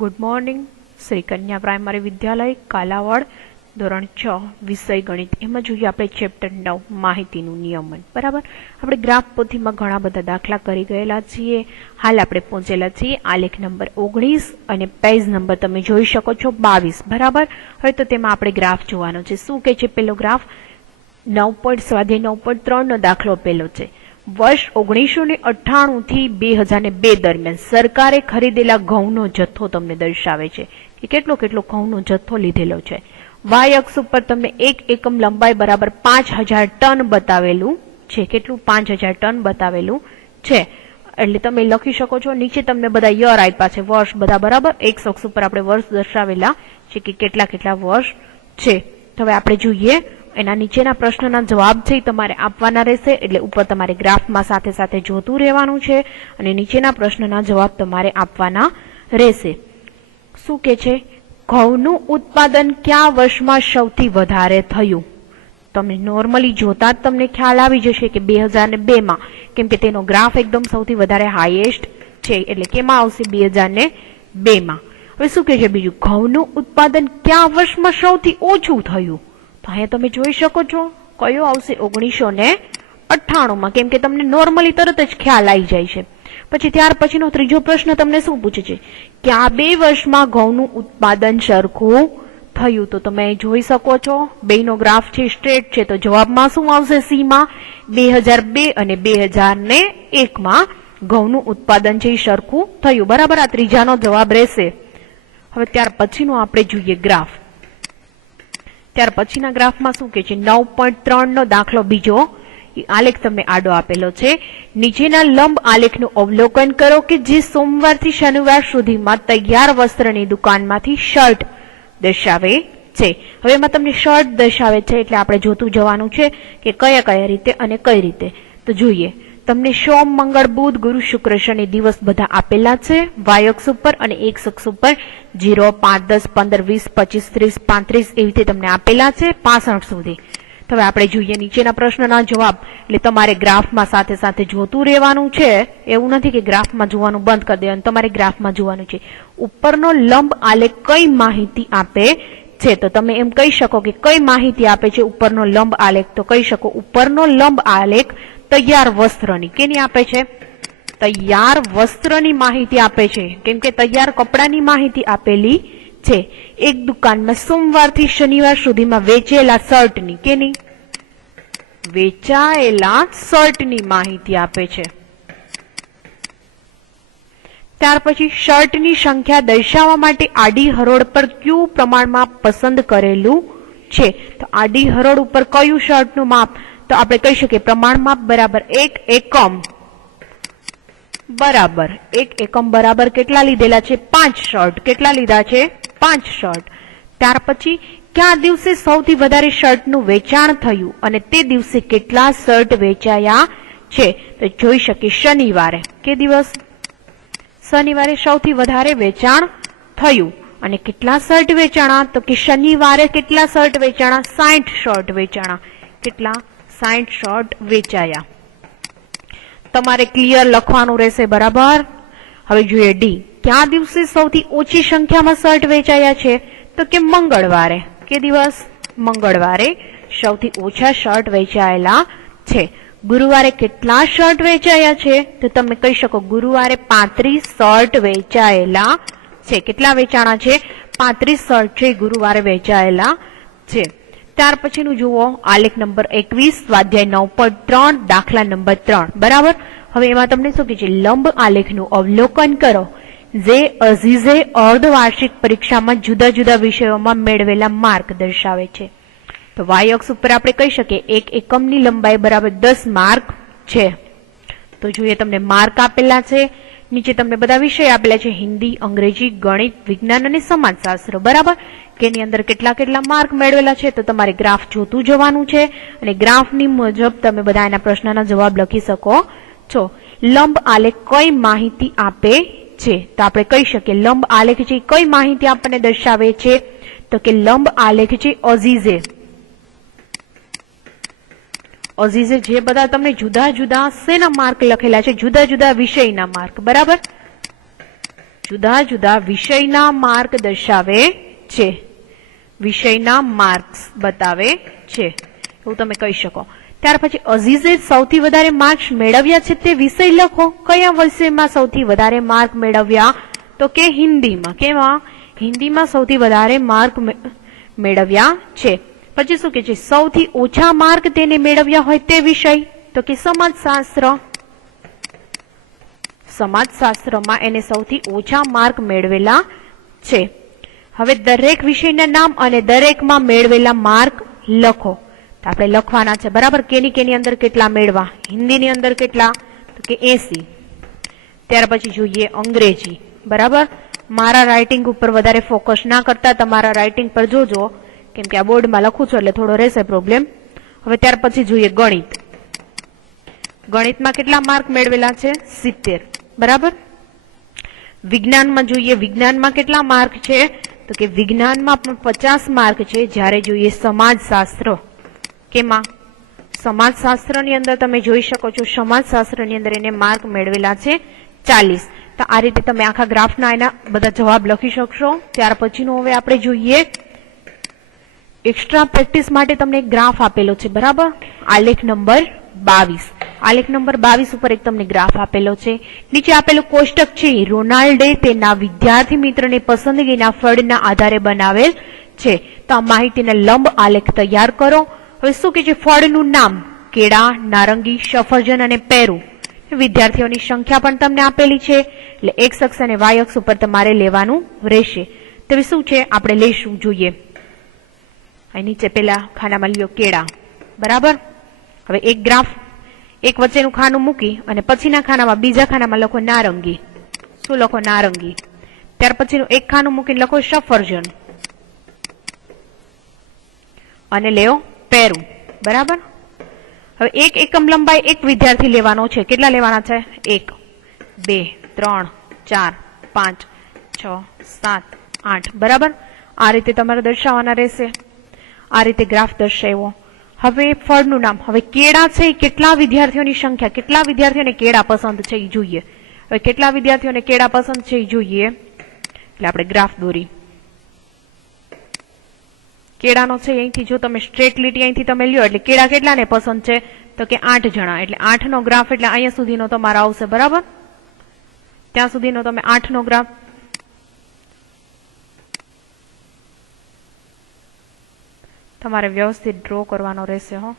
Good morning. Shri કન્યા primary વિદ્યાલય કાલાવડ ધોરણ 6 વિષય ગણિત. એમાં જોઈએ આપણે ચેપ્ટર 9 માહિતીનું નિયમન. બરાબર, આપણે ગ્રાફ પોથીમાં ઘણા બધા દાખલા કરી ગયેલા છીએ. હાલ આપણે પહોંચેલા છીએ આલેખ નંબર 19 અને પેજ નંબર તમે જોઈ શકો છો 22. બરાબર, હવે તો તેમાં આપણે ગ્રાફ જોવાનો છે. શું કે છે પેલો ગ્રાફ? 9.3 નો દાખલો પેલો છે. વર્ષ 1998 થી 2002 દરમિયાન સરકારે ખરીદેલા ઘઉંનો જથ્થો તમને દર્શાવે છે કે કેટલો ઘઉંનો જથ્થો લીધેલો છે. વાય અક્ષ ઉપર તમને 1 એકમ લંબાઈ બરાબર 5000 ટન બતાવેલું છે. કેટલું? 5000 ટન બતાવેલું છે. એટલે તમે લખી શકો છો. નીચે તમને બધા યર આપ્યા છે, વર્ષ બધા. બરાબર, એક અક્ષ ઉપર આપણે વર્ષ દર્શાવેલા છે કે કેટલા વર્ષ છે. તો હવે આપણે જોઈએ એના નીચેના પ્રશ્નના જવાબ છે તમારે આપવાના રહેશે. એટલે ઉપર તમારે ગ્રાફમાં સાથે સાથે જોતું રહેવાનું છે અને નીચેના પ્રશ્નના જવાબ તમારે આપવાના રહેશે. શું કે છે? ઘઉંનું ઉત્પાદન કયા વર્ષમાં સૌથી વધારે થયું? તમે નોર્મલી જોતા જ તમને ખ્યાલ આવી જશે કે 2002 માં, કેમ કે તેનો ગ્રાફ એકદમ સૌથી વધારે હાઈએસ્ટ છે. એટલે કેમાં આવશે? 2002 માં. હવે શું કે છે બીજું? ઘઉંનું ઉત્પાદન કયા વર્ષમાં સૌથી ઓછું થયું? તો અહીંયા તમે જોઈ શકો છો કયો આવશે? 1998 માં, કેમ કે તમને નોર્મલી તરત જ ખ્યાલ આવી જાય છે. પછી ત્યાર પછીનો ત્રીજો પ્રશ્ન તમને શું પૂછે છે? કે આ 2 વર્ષમાં ઘઉંનું ઉત્પાદન સરખું થયું. તો તમે જોઈ શકો છો બેનો ગ્રાફ છે, સ્ટ્રેટ છે. તો જવાબમાં શું આવશે? સી માં 2002 અને 2001 માં ઘઉંનું ઉત્પાદન છે એ સરખું થયું. બરાબર, આ ત્રીજાનો જવાબ રહેશે. હવે ત્યાર પછીનો આપણે જોઈએ ગ્રાફ. ત્યાર પછીના ગ્રાફમાં શું કે છે? 9.3 નો દાખલો બીજો આલેખ તમને આડો આપેલો છે. નીચેના લંબ આલેખનું અવલોકન કરો કે જે સોમવારથી શનિવાર સુધીમાં તૈયાર વસ્ત્રની દુકાનમાંથી શર્ટ દર્શાવે છે. હવે એમાં તમને શર્ટ દર્શાવે છે એટલે આપણે જોતું જવાનું છે કે કયા રીતે અને કઈ રીતે. તો જોઈએ, તમને સોમ, મંગળ, બુધ, ગુરુ, શુક્ર, શનિ દિવસ બધા આપેલા છે વાય અક્ષ ઉપર અને એક અક્ષ ઉપર 0, 5, 10, 15, 20, 25, 30, 35 એવી રીતે તમને આપેલા છે 65 સુધી. તો હવે આપણે જોઈએ નીચેના પ્રશ્નના જવાબ. એટલે તમારે ગ્રાફમાં સાથે સાથે જોતું રહેવાનું છે. એવું નથી કે ગ્રાફમાં જોવાનું બંધ કરી દેવાનું, તમારે ગ્રાફમાં જોવાનું છે. ઉપરનો લંબ આલેખ કઈ માહિતી આપે છે? તો તમે એમ કહી શકો કે કઈ માહિતી આપે છે ઉપરનો લંબ આલેખ? તો કહી શકો ઉપરનો લંબ આલેખ તૈયાર વસ્ત્રની. કેની આપે છે? તૈયાર વસ્ત્રની માહિતી આપે છે. કેમ કે તૈયાર કપડાની માહિતી આપેલી છે. એક દુકાનમાં સોમવારથી શનિવાર સુધીમાં વેચેલા શર્ટની. કેની? વેચાયેલા શર્ટની માહિતી આપે છે. ત્યાર પછી શર્ટની સંખ્યા દર્શાવવા માટે આડી હરોળ પર કયું પ્રમાણમાં પસંદ કરેલું છે? તો આડી હરોળ ઉપર કયું શર્ટનું માપ? તો આપણે કહી શકીએ પ્રમાણ માપ બરાબર 1 એકમ બરાબર 1 એકમ બરાબર કેટલા લીધેલા છે? 5 શર્ટ. કેટલા લીધા છે? 5 શર્ટ. ત્યાર પછી કયા દિવસે સૌથી વધારે શર્ટનું વેચાણ થયું અને તે દિવસે કેટલા શર્ટ વેચાયા છે? તો જોઈ શકીએ શનિવારે. કે દિવસ? શનિવારે સૌથી વધારે વેચાણ થયું. અને કેટલા શર્ટ વેચાણા? તો કે શનિવારે કેટલા શર્ટ વેચાણા? 60 શર્ટ વેચાણા. કેટલા? 60 શર્ટ વેચાયા. તમારે ક્લિયર લખવાનું રહેશે. બરાબર, હવે જોઈએ ડી. કયા દિવસે સૌથી ઓછી સંખ્યામાં શર્ટ વેચાયા છે? તો કે મંગળવારે. કે દિવસ? મંગળવારે સૌથી ઓછા શર્ટ વેચાયેલા છે. ગુરુવારે કેટલા શર્ટ વેચાયા છે? તો તમે કહી શકો ગુરુવારે 35 શર્ટ વેચાયેલા છે. કેટલા વેચાણા છે? 35 શર્ટ છે ગુરુવારે વેચાયેલા છે. ત્યાર પછીનું જુઓ આલેખ નંબર 21 સ્વાધ્યાય 9.3 દાખલા નંબર 3. બરાબર, હવે એમાં તમને શું કહે છે? લંબ આલેખનું અવલોકન કરો જે અઝીઝે અર્ધવાર્ષિક પરીક્ષામાં જુદા જુદા વિષયોમાં મેળવેલા માર્ક દર્શાવે છે. તો વાય અક્ષ ઉપર આપણે કહી શકીએ 1 એકમની લંબાઈ બરાબર 10 માર્ક છે. તો જોઈએ તમને માર્ક આપેલા છે. નીચે તમને બધા વિષય આપેલા છે: હિન્દી, અંગ્રેજી, ગણિત, વિજ્ઞાન અને સમાજશાસ્ત્ર. બરાબર, કે એની અંદર કેટલા માર્ક મેળવેલા છે? તો તમારે ગ્રાફ જોતું જવાનું છે અને ગ્રાફની મુજબ તમે બધા એના પ્રશ્નના જવાબ લખી શકો છો. લંબ આલેખ કઈ માહિતી આપે છે? તો આપણે કહી શકીએ લંબ આલેખ છે કઈ માહિતી આપણને દર્શાવે છે? તો કે લંબ આલેખ છે અઝીઝે જે બધા તમને જુદા જુદા શેના માર્ક લખેલા છે? જુદા જુદા વિષયના માર્ક. બરાબર, જુદા જુદા વિષયના માર્ક દર્શાવે છે, વિષયના માર્ક્સ બતાવે છે, એવું તમે કહી શકો. ત્યાર પછી અઝીઝે સૌથી વધારે માર્ક્સ મેળવ્યા છે તે વિષય લખો. કયા વિષયમાં સૌથી વધારે માર્ક મેળવ્યા? તો કે હિન્દીમાં. કેમાં? હિન્દીમાં સૌથી વધારે માર્ક મેળવ્યા છે. પછી શું કે છે? સૌથી ઓછા માર્ક તેને મેળવ્યા હોય તે વિષય? તો કે સમાજશાસ્ત્ર. સમાજશાસ્ત્રમાં એને સૌથી ઓછા માર્ક મેળવેલા છે. હવે દરેક વિષયના નામ અને દરેકમાં મેળવેલા માર્ક લખો. તો આપણે લખવાના છે, બરાબર. કેની અંદર કેટલા મેળવા? હિન્દીની અંદર કેટલા? તો કે 80. ત્યાર પછી જોઈએ અંગ્રેજી, બરાબર. મારા રાઇટિંગ ઉપર વધારે ફોકસ ના કરતા તમારા રાઇટિંગ પર જોજો, કેમ કે આ બોર્ડમાં લખું છું એટલે થોડો રહેશે પ્રોબ્લેમ. હવે ત્યાર પછી જોઈએ ગણિત. ગણિતમાં કેટલા માર્ક મેળવેલા છે? 70, બરાબર. વિજ્ઞાનમાં જોઈએ, વિજ્ઞાનમાં કેટલા માર્ક છે? તો કે વિજ્ઞાનમાં પણ 50 માર્ક છે. જ્યારે જોઈએ સમાજશાસ્ત્ર, કેમાં? સમાજશાસ્ત્રની અંદર તમે જોઈ શકો છો, સમાજશાસ્ત્રની અંદર એને માર્ક મેળવેલા છે 40. તો આ રીતે તમે આખા ગ્રાફના એના બધા જવાબ લખી શકશો. ત્યાર પછીનું હવે આપણે જોઈએ એક્સ્ટ્રા પ્રેક્ટિસ માટે તમને એક ગ્રાફ આપેલો છે, બરાબર. આલેખ નંબર 22. આલેખ નંબર 22 ઉપર એક તમને ગ્રાફ આપેલો છે. નીચે આપેલું કોષ્ટક છે રોનાલ્ડે તેના વિદ્યાર્થી મિત્રને પસંદગીના ફળના આધારે બનાવેલ છે. તો આ માહિતીને લંબ આલેખ તૈયાર કરો. હવે શું કે છે? ફળનું નામ કેળા, નારંગી, સફરજન અને પેરું. વિદ્યાર્થીઓની સંખ્યા પણ તમને આપેલી છે, એટલે એક્સ અક્ષ અને વાય અક્ષ ઉપર તમારે લેવાનું રહેશે. તો શું છે? આપણે લેશું, જોઈએ. અહીં નીચે પેલા ખાનામાં લ્યો કેળા, બરાબર. હવે એક ગ્રાફ, એક વચ્ચેનું ખાનું મૂકી અને પછીના ખાનામાં, બીજા ખાનામાં લખો નારંગી. શું લખો? નારંગી. ત્યાર પછીનું એક ખાનું મૂકીને લખો સફરજન અને લેવો પેરું, બરાબર. હવે એક એકમ લંબાઈ એક વિદ્યાર્થી લેવાનો છે. કેટલા લેવાના છે? 1, 2, 3, 4, 5, 6, 7, 8, બરાબર. આ રીતે તમારે દર્શાવવાના રહેશે. આ રીતે ગ્રાફ દર્શાવ્યો. હવે ફળનું નામ, હવે કેળા છે, કેટલા વિદ્યાર્થીઓની સંખ્યા, કેટલા વિદ્યાર્થીઓને કેળા પસંદ છે એ જોઈએ. હવે કેટલા વિદ્યાર્થીઓને કેળા પસંદ છે એ જોઈએ, એટલે આપણે ગ્રાફ દોરી. કેળાનો છે અહીંથી, જો તમે સ્ટ્રેટ લીટી અહીંથી તમે લ્યો એટલે કેળા કેટલાને પસંદ છે? તો કે 8 જણા. એટલે 8 નો ગ્રાફ એટલે અહીંયા સુધીનો તમારો આવશે, બરાબર. ત્યાં સુધીનો તમે 8 નો ગ્રાફ. તમારે વ્યવસ્થિત ડ્રો કરવાનો રહેશે, હો.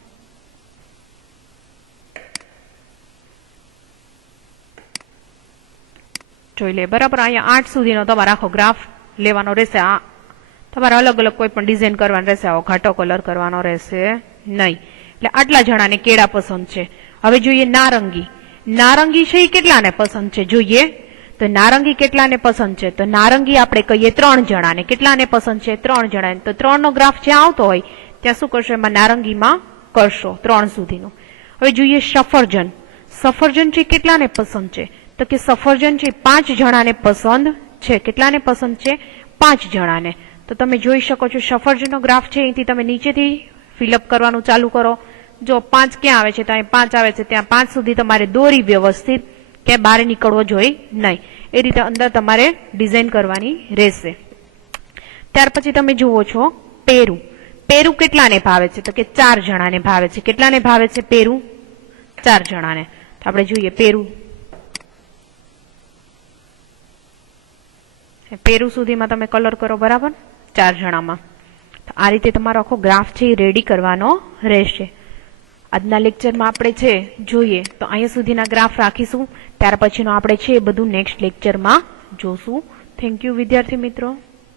જોઈ લે, બરાબર. અહીંયા 8 સુધીનો તમારે આખો ગ્રાફ લેવાનો રહેશે. આ તમારે અલગ અલગ કોઈ પણ ડિઝાઇન કરવાનો રહેશે, આવો ઘાટો કલર કરવાનો રહેશે નહીં. એટલે આટલા જણાને કેળા પસંદ છે. હવે જોઈએ નારંગી. નારંગી છે એ કેટલાને પસંદ છે જોઈએ. તો નારંગી કેટલાને પસંદ છે? તો નારંગી આપણે કહીએ 3 જણાને. કેટલાને પસંદ છે? 3 જણાને. તો 3 નો ગ્રાફ જ્યાં આવતો હોય ત્યાં શું કરશો? એમાં નારંગીમાં કરશો 3 સુધીનો. હવે જોઈએ સફરજન. સફરજન છે કેટલાને પસંદ છે? તો કે સફરજન છે 5 જણાને પસંદ છે. કેટલાને પસંદ છે? 5 જણાને. તો તમે જોઈ શકો છો સફરજનનો ગ્રાફ છે, અહીંથી તમે નીચેથી ફિલઅપ કરવાનું ચાલુ કરો. જો 5 ક્યાં આવે છે? તો અહીં 5 આવે છે, ત્યાં 5 સુધી તમારે દોરી વ્યવસ્થિત, કે બહાર નીકળવો જોઈએ નહીં. એ રીતે અંદર તમારે ડિઝાઇન કરવાની રહેશે. ત્યાર પછી તમે જુઓ છો પેરું. પેરું કેટલાને ભાવે છે? તો કે 4 જણાને ભાવે છે. કેટલાને ભાવે છે પેરું? 4 જણાને. તો આપણે જોઈએ પેરું. પેરું સુધીમાં તમે કલર કરો, બરાબર. 4 જણામાં. તો આ રીતે તમારો આખો ગ્રાફ છે એ રેડી કરવાનો રહેશે. આજના લેક્ચરમાં આપણે છે જોઈએ તો અહીંયા સુધીના ગ્રાફ રાખીશું. ત્યાર પછીનો આપણે છે એ બધું નેક્સ્ટ લેક્ચરમાં જોશું. થેન્ક યુ વિદ્યાર્થી મિત્રો.